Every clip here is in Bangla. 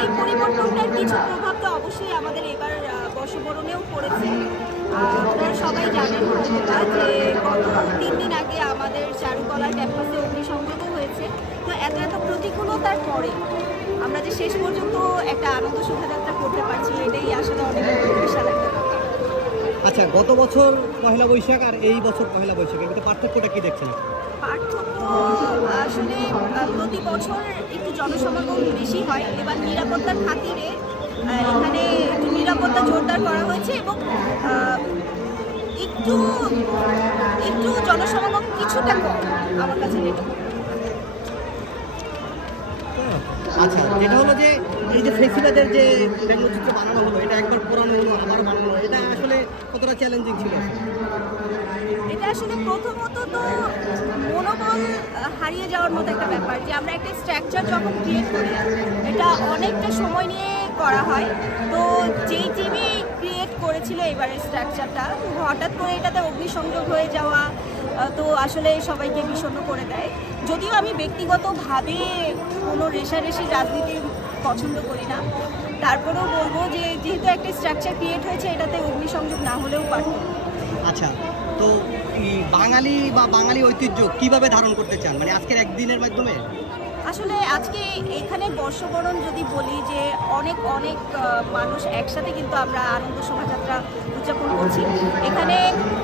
এই পরিবর্তনটার কিছু প্রভাব তো অবশ্যই আমাদের এবার বর্ষবরণেও পড়েছে। আপনারা সবাই জানেন হয়তোবা যে গত 3 দিন আগে আমাদের চারুকলা ক্যাম্পাসে অগ্নিসংযোগও হয়েছে। তো এত এত প্রতিকূলতার পরে আমরা যে শেষ পর্যন্ত একটা আনন্দ শোভাযাত্রা করতে পারছি, এটাই আসলে অনেক বিশাল একটা ব্যাপার। আচ্ছা, গত বছর পহেলা বৈশাখ আর এই বছর পহেলা বৈশাখ এর মধ্যে পার্থক্যটা কি দেখছেন? পার্থক্য আসলে প্রতি বছর একটু জনসমাগম বেশি হয়। এবার নিরাপত্তার খাতিরে এখানে একটু নিরাপত্তা জোরদার করা হয়েছে এবং একটু একটু জনসমাগম কিছুটা কম আমার কাছে যেটা মনে হয়। আচ্ছা, যেটা হলো যে এই যে ফেসিবাদের যে ব্যঙ্গচিত্র বানানো হলো, এটা একবার পুরানো হলো আবার বানানো হলো, এটা আসলে কতটা চ্যালেঞ্জিং ছিল? এটা আসলে প্রথমত তো মনোবল হারিয়ে যাওয়ার মতো একটা ব্যাপার যে আমরা একটা স্ট্রাকচার যখন ক্রিয়েট করি এটা অনেকটা সময় নিয়ে করা হয়। তো যেই টিমই ক্রিয়েট করেছিল এবারের স্ট্রাকচারটা হঠাৎ করে এটাতে অগ্নিসংযোগ হয়ে যাওয়া তো আসলে সবাইকে বিষণ্ণ করে দেয়। যদিও আমি ব্যক্তিগতভাবে কোনো রেষারেষি রাজনীতি পছন্দ করি না, তারপরেও বলবো যে যেহেতু একটা স্ট্রাকচার ক্রিয়েট হয়েছে এটাতে অগ্নিসংযোগ না হলেও পারত। আচ্ছা, তো এই বাঙালি বা বাঙালি ঐতিহ্য কিভাবে ধারণ করতে চান, মানে আজকের একদিনের মাধ্যমে? আসলে আজকে এখানে বর্ষবরণ যদি বলি যে অনেক অনেক মানুষ একসাথে কিন্তু আমরা আনন্দ শোভাযাত্রা উদযাপন করছি। এখানে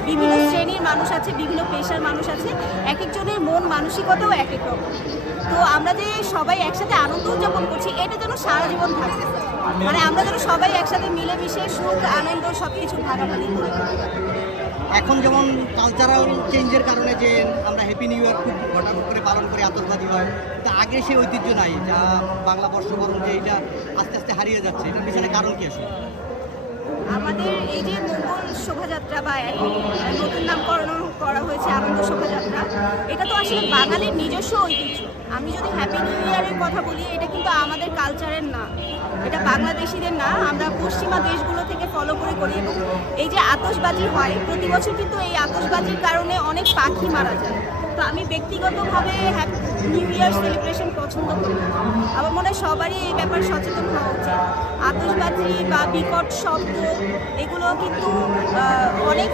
বিভিন্ন শ্রেণীর মানুষ আছে, বিভিন্ন পেশার মানুষ আছে, এক একজনের মন মানসিকতাও এক এক রকম। তো আমরা যে সবাই একসাথে আনন্দ উদযাপন করছি এটা যেন সারা জীবন থাকে, মানে আমরা যেন সবাই একসাথে মিলেমিশে সুখ আনন্দ সব কিছু ভাগাভাগি করে। এখন যেমন কালচারাল চেঞ্জের কারণে যে আমরা হ্যাপি নিউ ইয়ার খুব হঠাৎ করে পালন করে আতঙ্কবাদী হয়, কিন্তু আগে সেই ঐতিহ্য নাই, যা বাংলা বর্ষবরণ যে এটা আস্তে আস্তে হারিয়ে যাচ্ছে, এটার পিছনে কারণ কি আসলে? আমাদের এই যে মঙ্গল শোভাযাত্রা বা এখন নতুন নামকরণ করা হয়েছে আনন্দ শোভাযাত্রা, এটা তো আসলে বাঙালির নিজস্ব ঐতিহ্য। আমি যদি হ্যাপি নিউ ইয়ারের কথা বলি এটা কিন্তু আমাদের কালচারের না, এটা বাংলাদেশিদের না, আমরা পশ্চিমা দেশগুলো থেকে ফলো করে করি। এবং এই যে আতশবাজি হয় প্রতি বছর কিন্তু এই আতশবাজির কারণে অনেক পাখি মারা যায়। তো আমি ব্যক্তিগতভাবে হ্যাপি নিউ ইয়ার সেলিব্রেশন পছন্দ করি। আমার মনে হয় সবারই এই ব্যাপারে সচেতন হওয়া উচিত। আতশবাজি বা বিকট শব্দ এগুলো কিন্তু অনেক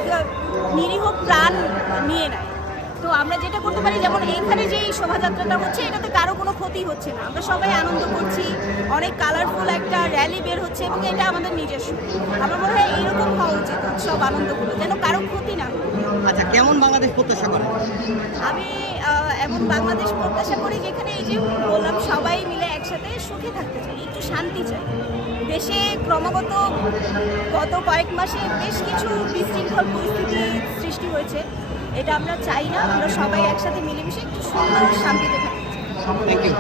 নিরীহ প্রাণ নিয়ে নেয়। তো আমরা যেটা করতে পারি, যেমন এইখানে যে এই শোভাযাত্রাটা হচ্ছে এটাতে কারো কোনো ক্ষতি হচ্ছে না, আমরা সবাই আনন্দ করছি, অনেক কালারফুল একটা র্যালি বের হচ্ছে এবং এটা আমাদের নিজস্ব। আমার মনে হয় এইরকম হওয়া উচিত উৎসব আনন্দগুলো, যেন কারো ক্ষতি না হয়। আচ্ছা, কেমন বাংলাদেশ প্রত্যাশা করেন? আমি এমন বাংলাদেশ প্রত্যাশা করি যেখানে এই যে বললাম সবাই মিলে একসাথে সুখে থাকতে চাই, একটু শান্তি চাই। দেশে ক্রমাগত গত কয়েক মাসে বেশ কিছু বিশৃঙ্খল পরিস্থিতি সৃষ্টি হয়েছে, এটা আমরা চাই না। আমরা সবাই একসাথে মিলেমিশে একটু সুন্দর শান্তিতে থাকতে চাই। Thank you.